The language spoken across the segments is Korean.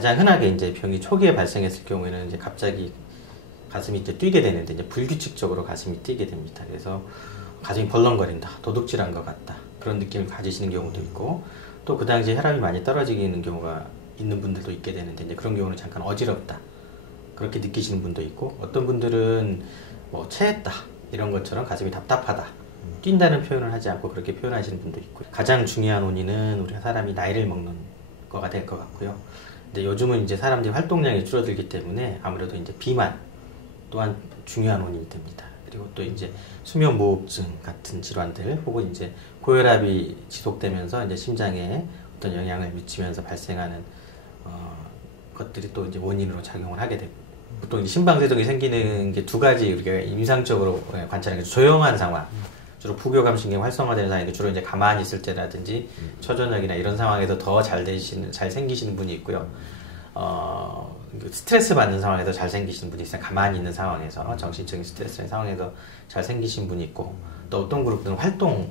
가장 흔하게 이제 병이 초기에 발생했을 경우에는 이제 갑자기 가슴이 이제 뛰게 되는데 이제 불규칙적으로 가슴이 뛰게 됩니다. 그래서 가슴이 벌렁거린다, 도둑질한 것 같다 그런 느낌을 가지시는 경우도 있고 또 그 당시에 혈압이 많이 떨어지는 경우가 있는 분들도 있게 되는데 이제 그런 경우는 잠깐 어지럽다 그렇게 느끼시는 분도 있고 어떤 분들은 뭐 체했다 이런 것처럼 가슴이 답답하다 뛴다는 표현을 하지 않고 그렇게 표현하시는 분도 있고요. 가장 중요한 원인은 우리가 사람이 나이를 먹는 거가 될 것 같고요. 근데 요즘은 이제 사람들이 활동량이 줄어들기 때문에 아무래도 이제 비만 또한 중요한 원인이 됩니다. 그리고 또 이제 수면무호흡증 같은 질환들 혹은 이제 고혈압이 지속되면서 이제 심장에 어떤 영향을 미치면서 발생하는 것들이 또 이제 원인으로 작용을 하게 되고 보통 이제 심방세동이 생기는 게 두 가지 우리가 임상적으로 관찰하는 게 조용한 상황 주로 부교감신경 활성화되는 상황이 주로 이제 가만히 있을 때라든지 초저녁이나 이런 상황에서 더 잘 생기시는 분이 있고요. 스트레스 받는 상황에서 잘 생기시는 분이 있어요. 가만히 있는 상황에서 정신적인 스트레스의 상황에서 잘 생기신 분이 있고 또 어떤 그룹들은 활동을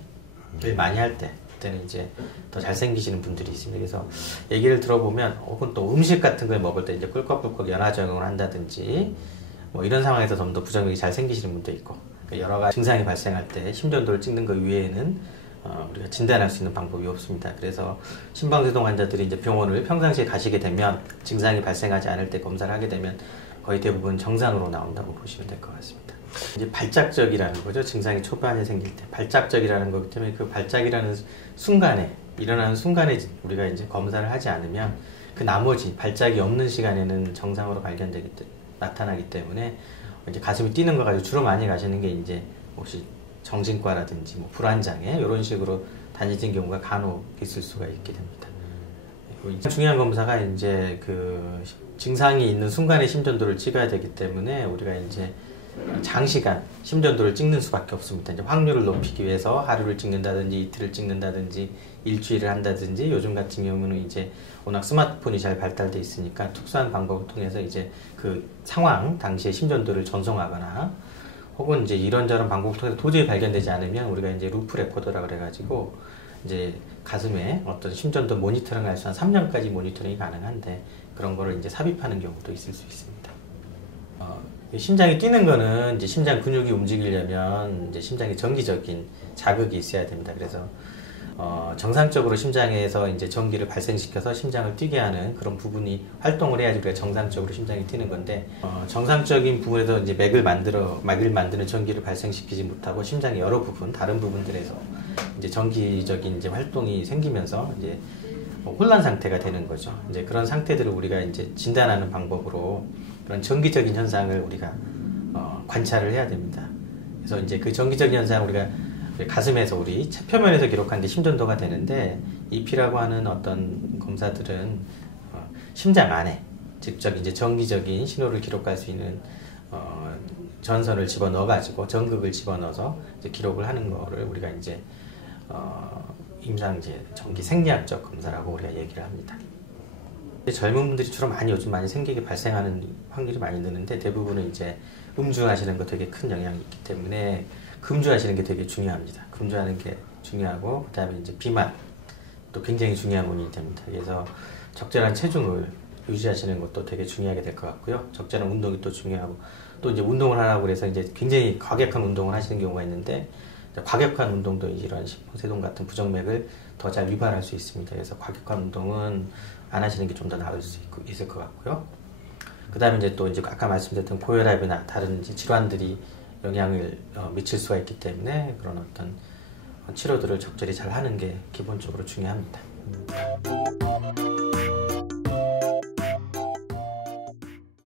많이 할 때 그때는 이제 더 잘 생기시는 분들이 있습니다. 그래서 얘기를 들어보면 혹은 또 음식 같은 걸 먹을 때 이제 꿀꺽꿀꺽 연화작용을 한다든지 뭐 이런 상황에서 좀 더 부정맥이 잘 생기시는 분도 있고 여러 가지 증상이 발생할 때 심전도를 찍는 것 외에는 우리가 진단할 수 있는 방법이 없습니다. 그래서 심방세동 환자들이 이제 병원을 평상시에 가시게 되면 증상이 발생하지 않을 때 검사를 하게 되면 거의 대부분 정상으로 나온다고 보시면 될 것 같습니다. 이제 발작적이라는 거죠. 증상이 초반에 생길 때 발작적이라는 거기 때문에 그 발작이라는 순간에 일어나는 순간에 우리가 이제 검사를 하지 않으면 그 나머지 발작이 없는 시간에는 정상으로 나타나기 때문에 이제 가슴이 뛰는 거 가지고 주로 많이 가시는 게 이제 혹시 정신과라든지 뭐 불안장애 이런 식으로 다니는 경우가 간혹 있을 수가 있게 됩니다. 중요한 검사가 이제 그 증상이 있는 순간에 심전도를 찍어야 되기 때문에 우리가 이제 장시간 심전도를 찍는 수밖에 없습니다. 이제 확률을 높이기 위해서 하루를 찍는다든지 이틀을 찍는다든지 일주일을 한다든지 요즘 같은 경우는 이제 워낙 스마트폰이 잘 발달돼 있으니까 특수한 방법을 통해서 이제 그 상황 당시의 심전도를 전송하거나 혹은 이제 이런저런 방법을 통해서 도저히 발견되지 않으면 우리가 이제 루프 레코더라 그래가지고 이제 가슴에 어떤 심전도 모니터링 할 수 한 3년까지 모니터링이 가능한데 그런 거를 이제 삽입하는 경우도 있을 수 있습니다. 심장이 뛰는 거는 이제 심장 근육이 움직이려면 이제 심장에 정기적인 자극이 있어야 됩니다. 그래서 정상적으로 심장에서 이제 전기를 발생시켜서 심장을 뛰게 하는 그런 부분이 활동을 해야지 우리가 정상적으로 심장이 뛰는 건데 정상적인 부분에서 이제 맥을 만드는 전기를 발생시키지 못하고 심장의 여러 부분, 다른 부분들에서 이제 정기적인 이제 활동이 생기면서 이제 혼란 상태가 되는 거죠. 이제 그런 상태들을 우리가 이제 진단하는 방법으로 그런 정기적인 현상을 우리가 관찰을 해야 됩니다. 그래서 이제 그 정기적인 현상 우리가 가슴에서 우리 체표면에서 기록한 게 심전도가 되는데 EP라고 하는 어떤 검사들은 심장 안에 직접 이제 정기적인 신호를 기록할 수 있는 전선을 집어넣어가지고 전극을 집어넣어서 이제 기록을 하는 거를 우리가 이제 임상제 정기 생리학적 검사라고 우리가 얘기를 합니다. 젊은 분들이 주로 요즘 많이 생기게 발생하는 확률이 많이 느는데 대부분은 이제 음주하시는 거 되게 큰 영향이 있기 때문에 금주하시는 게 되게 중요합니다. 금주하는 게 중요하고 그 다음에 이제 비만 또 굉장히 중요한 원인이 됩니다. 그래서 적절한 체중을 유지하시는 것도 되게 중요하게 될 것 같고요. 적절한 운동이 또 중요하고 또 이제 운동을 하라고 해서 이제 굉장히 과격한 운동을 하시는 경우가 있는데 과격한 운동도 이런 심방세동 같은 부정맥을 더 잘 유발할 수 있습니다. 그래서 과격한 운동은 안 하시는 게 좀 더 나을 수 있을 것 같고요. 그 다음에 이제 또 이제 아까 말씀드렸던 고혈압이나 다른 이제 질환들이 영향을 미칠 수가 있기 때문에 그런 어떤 치료들을 적절히 잘 하는 게 기본적으로 중요합니다.